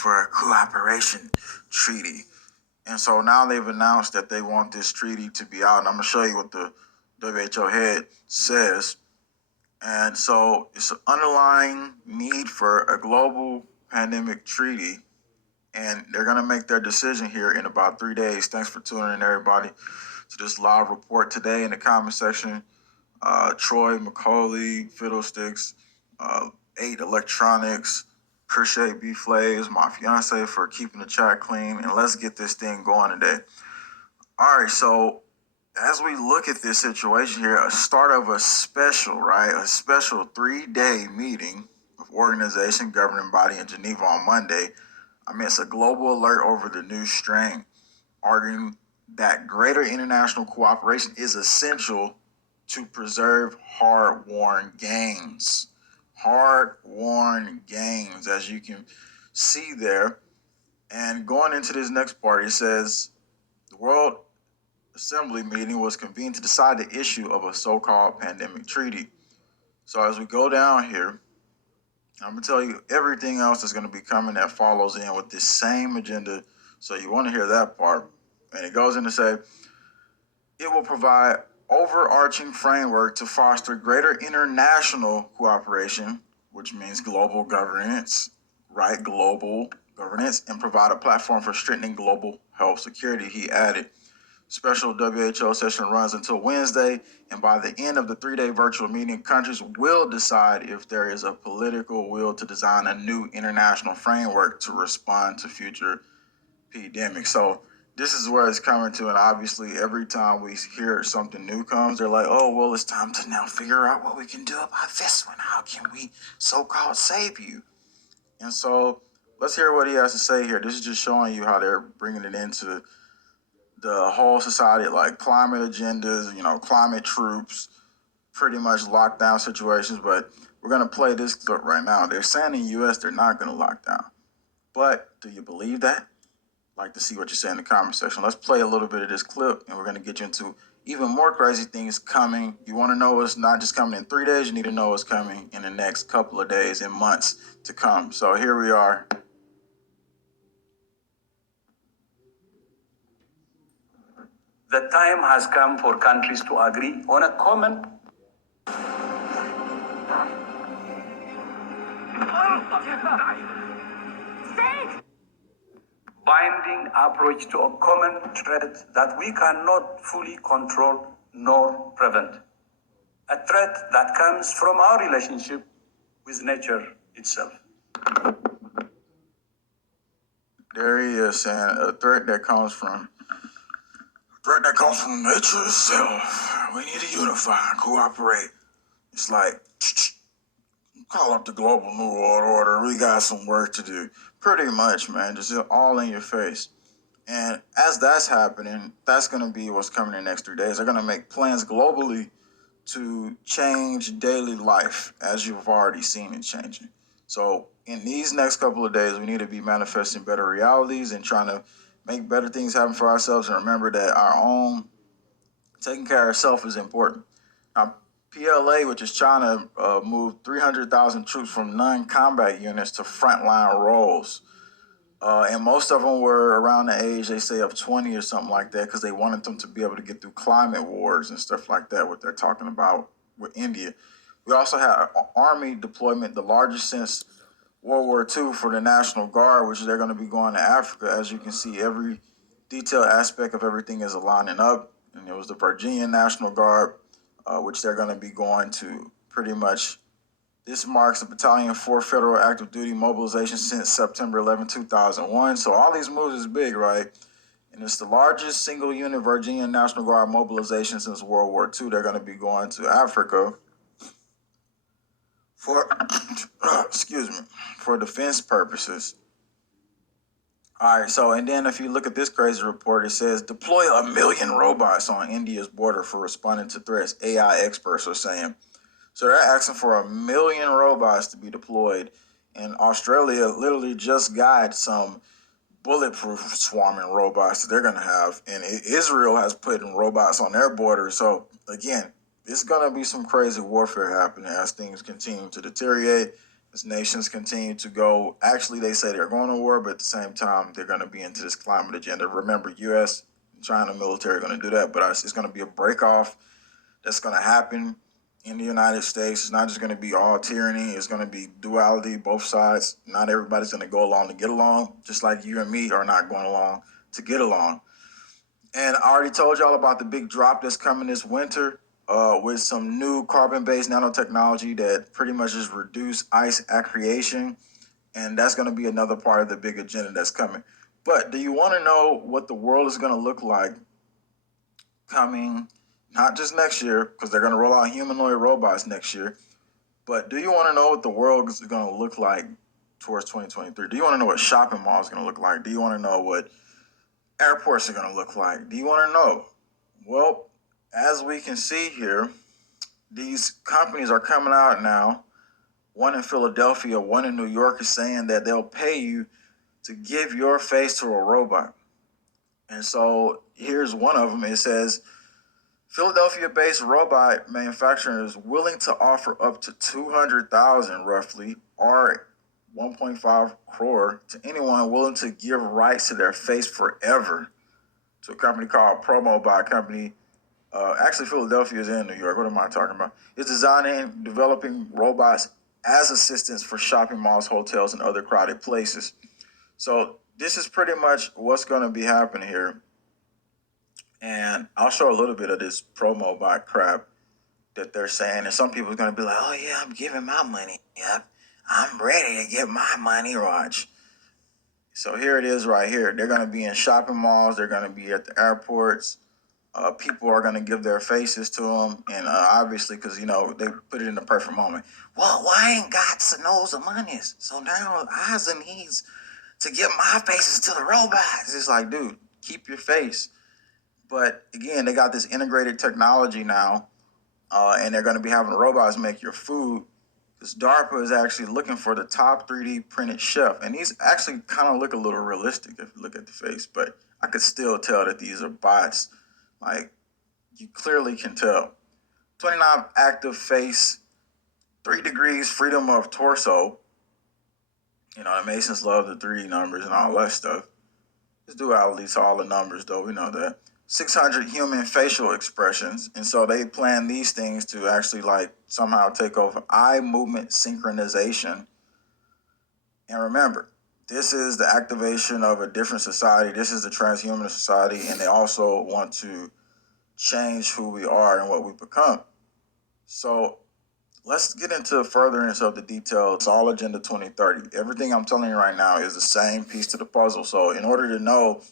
for a cooperation treaty. And so now they've announced that they want this treaty to be out. And I'm going to show you what the WHO head says. And so it's an underlying need for a global pandemic treaty. And they're going to make their decision here in about 3 days. Thanks for tuning in, everybody, to this live report today in the comment section. Troy, Macaulay, Fiddlesticks, 8 Electronics, appreciate B Flaves, my fiance, for keeping the chat clean. And let's get this thing going today. All right, so as we look at this situation here, a start of a special 3-day meeting of organization governing body in Geneva on Monday amidst a global alert over the new strain, arguing that greater international cooperation is essential to preserve hard-won gains. Hard-won gains, as you can see there. And going into this next part, it says the World Assembly meeting was convened to decide the issue of a so-called pandemic treaty. So as we go down here, I'm going to tell you everything else that's going to be coming that follows in with this same agenda. So you want to hear that part. And it goes in to say, it will provide overarching framework to foster greater international cooperation, which means global governance, right? Global governance, and provide a platform for strengthening global health security, he added. Special WHO session runs until Wednesday, and by the end of the 3-day virtual meeting, countries will decide if there is a political will to design a new international framework to respond to future pandemics. So this is where it's coming to, and obviously every time we hear something new comes, they're like, oh, well, it's time to now figure out what we can do about this one. How can we so-called save you? And so let's hear what he has to say here. This is just showing you how they're bringing it into the whole society, like climate agendas, climate troops, pretty much lockdown situations. But we're going to play this clip right now. They're saying in the U.S. they're not going to lock down. But do you believe that? Like to see what you say in the comment section. Let's play a little bit of this clip, and we're going to get you into even more crazy things coming. You want to know what's not just coming in 3 days. You need to know what's coming in the next couple of days and months to come. So here we are. The time has come for countries to agree on a common binding approach to a common threat that we cannot fully control nor prevent. A threat that comes from our relationship with nature itself. There he is saying a threat that comes from nature itself. We need to unify and cooperate. It's like, call up the global new world order. We got some work to do. Pretty much, man. Just all in your face. And as that's happening, that's going to be what's coming in the next 3 days. They're going to make plans globally to change daily life, as you've already seen it changing. So in these next couple of days, we need to be manifesting better realities and trying to make better things happen for ourselves, and remember that our own taking care of ourselves is important. Now, PLA, which is China, moved 300,000 troops from non-combat units to frontline roles. And most of them were around the age, they say, of 20 or something like that, because they wanted them to be able to get through climate wars and stuff like that, what they're talking about with India. We also had an army deployment, the largest since World War II, for the National Guard, which they're going to be going to Africa. As you can see, every detailed aspect of everything is aligning up. And it was the Virginia National Guard, which they're going to be going to pretty much. This marks the Battalion 4 federal active duty mobilization since September 11, 2001. So all these moves is big, right? And it's the largest single unit Virginia National Guard mobilization since World War II. They're going to be going to Africa for, for defense purposes. All right, so, and then if you look at this crazy report, it says deploy 1 million robots on India's border for responding to threats, AI experts are saying. So they're asking for 1 million robots to be deployed. And Australia literally just got some bulletproof swarming robots that they're going to have. And Israel has put in robots on their border. So again, there's going to be some crazy warfare happening as things continue to deteriorate as nations continue to go. Actually, they say they're going to war, but at the same time, they're going to be into this climate agenda. Remember, U.S. and China military are going to do that, but it's going to be a break off that's going to happen in the United States. It's not just going to be all tyranny. It's going to be duality, both sides. Not everybody's going to go along to get along, just like you and me are not going along to get along. And I already told y'all about the big drop that's coming this winter with some new carbon-based nanotechnology that pretty much just reduce ice accretion. And that's going to be another part of the big agenda that's coming. But do you want to know what the world is going to look like coming, not just next year, because they're going to roll out humanoid robots next year, but do you want to know what the world is going to look like towards 2023? Do you want to know what shopping malls are going to look like? Do you want to know what airports are going to look like? Do you want to know? Well, as we can see here, these companies are coming out now. One in Philadelphia, one in New York is saying that they'll pay you to give your face to a robot. And so here's one of them. It says, Philadelphia-based robot manufacturer is willing to offer up to 200,000 roughly, or 1.5 crore to anyone willing to give rights to their face forever to a company called Promo by a company. Actually, Philadelphia is in New York. What am I talking about? It's designing and developing robots as assistants for shopping malls, hotels, and other crowded places. So this is pretty much what's going to be happening here. And I'll show a little bit of this promo bot crap that they're saying. And some people are going to be like, oh, yeah, I'm giving my money. Yep, I'm ready to get my money, watch. So here it is right here. They're going to be in shopping malls. They're going to be at the airports. People are going to give their faces to them. And obviously, because, they put it in the perfect moment. Well, I ain't got to know the monies. So now Isa needs to give my faces to the robots. It's like, dude, keep your face. But again, they got this integrated technology now, and they're going to be having robots make your food. Because DARPA is actually looking for the top 3D printed chef. And these actually kind of look a little realistic if you look at the face. But I could still tell that these are bots. Like, you clearly can tell. 29 active face, 3 degrees freedom of torso. The Masons love the 3 numbers and all that stuff. There's duality to all the numbers, though. We know that. 600 human facial expressions. And so they plan these things to actually somehow take over eye movement synchronization. And remember, this is the activation of a different society. This is the transhumanist society. And they also want to change who we are and what we become. So let's get into furtherance of the details. It's all Agenda 2030. Everything I'm telling you right now is the same piece to the puzzle. So in order to know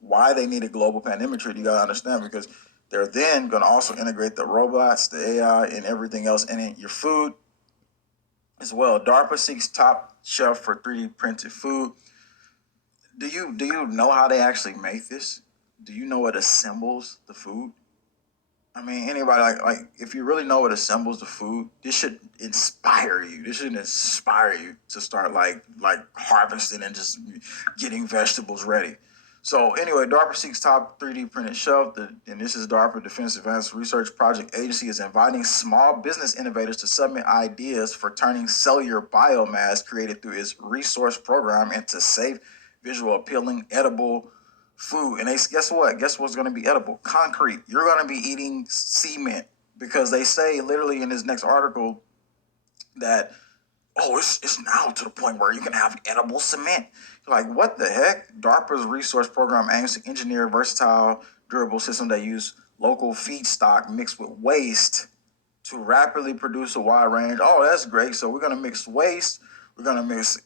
why they need a global pandemic treaty, you got to understand, because they're then going to also integrate the robots, the AI, and everything else in your food as well. DARPA seeks top chef for 3D printed food. Do you know how they actually make this? Do you know what assembles the food? I mean, anybody like if you really know what assembles the food, this should inspire you. This should inspire you to start like harvesting and just getting vegetables ready. So anyway, DARPA seeks top 3D printed shelf. And this is DARPA Defense Advanced Research Project Agency is inviting small business innovators to submit ideas for turning cellular biomass created through its resource program into safe, visual appealing, edible food. And guess what? Guess what's going to be edible? Concrete. You're going to be eating cement, because they say literally in this next article that, it's now to the point where you can have edible cement. You're like, what the heck? DARPA's resource program aims to engineer a versatile, durable system that use local feedstock mixed with waste to rapidly produce a wide range. Oh, that's great. So we're going to mix waste. We're going to mix,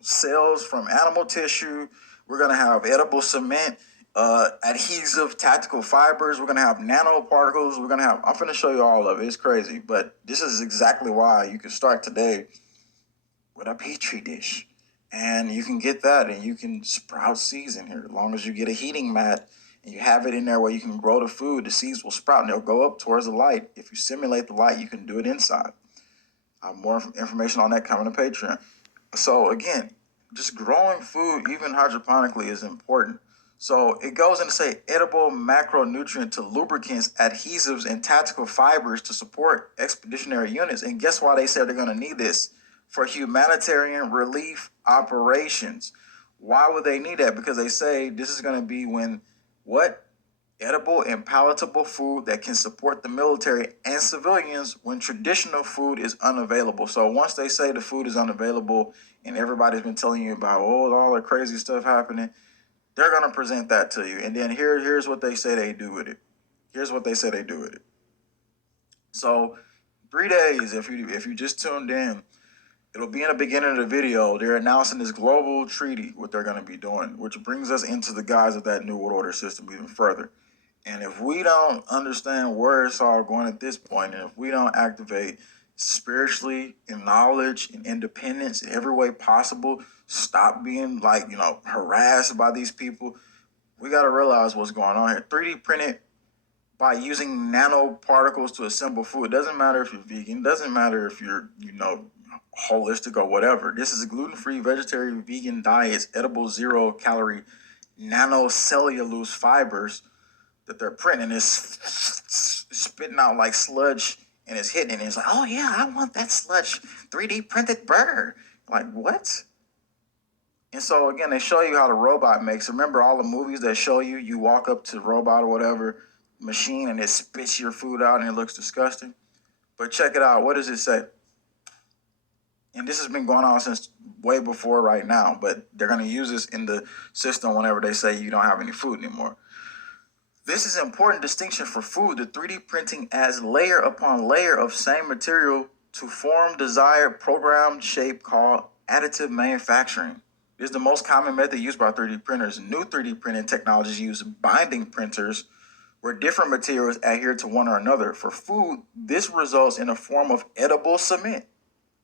cells from animal tissue. We're going to have edible cement, adhesive tactical fibers. We're going to have nanoparticles. I'm going to show you all of it. It's crazy. But this is exactly why you can start today with a petri dish. And you can get that, and you can sprout seeds in here. As long as you get a heating mat and you have it in there where you can grow the food, the seeds will sprout and they'll go up towards the light. If you simulate the light, you can do it inside. I have more information on that coming to Patreon. So again, just growing food, even hydroponically, is important. So it goes in to say edible macronutrient to lubricants, adhesives, and tactical fibers to support expeditionary units. And guess why they said they're going to need this? for humanitarian relief operations. Why would they need that? Because they say this is going to be when what? Edible and palatable food that can support the military and civilians when traditional food is unavailable. So once they say the food is unavailable and everybody's been telling you about all the crazy stuff happening, they're gonna present that to you. And then here's what they say they do with it. Here's what they say they do with it. So 3 days, if you just tuned in, it'll be in the beginning of the video. They're announcing this global treaty, what they're gonna be doing, which brings us into the guise of that new world order system even further. And if we don't understand where it's all going at this point, and if we don't activate spiritually in knowledge and independence in every way possible, stop being harassed by these people, we got to realize what's going on here. 3D printed by using nanoparticles to assemble food. It doesn't matter if you're vegan, it doesn't matter if you're, holistic or whatever. This is a gluten-free, vegetarian, vegan diet. It's edible, 0-calorie nanocellulose fibers that they're printing is spitting out like sludge and it's hitting it. And it's like, oh yeah, I want that sludge 3D printed burger. Like what? And so again, they show you how the robot makes. Remember all the movies that show you walk up to the robot or whatever machine and it spits your food out and it looks disgusting. But check it out. What does it say? And this has been going on since way before right now, but they're going to use this in the system whenever they say you don't have any food anymore. This is an important distinction for food. The 3D printing adds layer upon layer of same material to form desired programmed shape called additive manufacturing. This is the most common method used by 3D printers. New 3D printing technologies use binding printers where different materials adhere to one or another. For food, this results in a form of edible cement.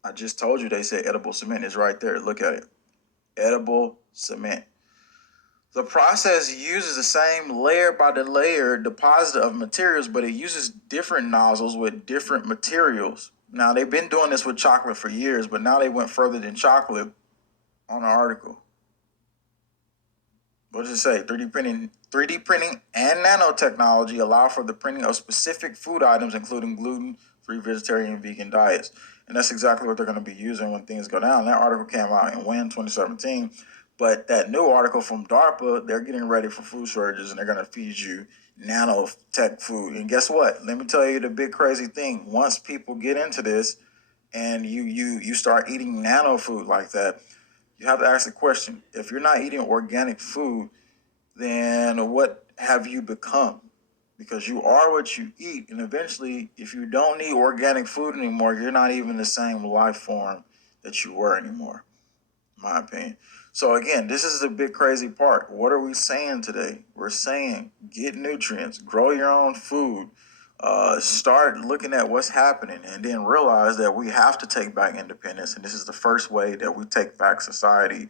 I just told you they said edible cement is right there. Look at it. Edible cement. The process uses the same layer by the layer deposit of materials, but it uses different nozzles with different materials. Now, they've been doing this with chocolate for years, but now they went further than chocolate on the article. What does it say? 3D printing and nanotechnology allow for the printing of specific food items, including gluten-free, vegetarian, and vegan diets. And that's exactly what they're going to be using when things go down. That article came out in 2017. But that new article from DARPA, they're getting ready for food shortages and they're going to feed you nanotech food. And guess what? Let me tell you the big crazy thing. Once people get into this and you start eating nano food like that, you have to ask the question, if you're not eating organic food, then what have you become? Because you are what you eat. And eventually, if you don't eat organic food anymore, you're not even the same life form that you were anymore, in my opinion. So again, this is the big crazy part. What are we saying today? We're saying get nutrients, grow your own food, start looking at what's happening, and then realize that we have to take back independence. And this is the first way that we take back society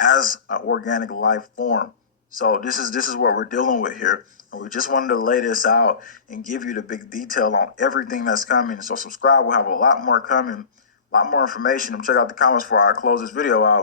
as an organic life form. So this is what we're dealing with here. And we just wanted to lay this out and give you the big detail on everything that's coming. So subscribe. We'll have a lot more coming, a lot more information. And check out the comments before I close this video out.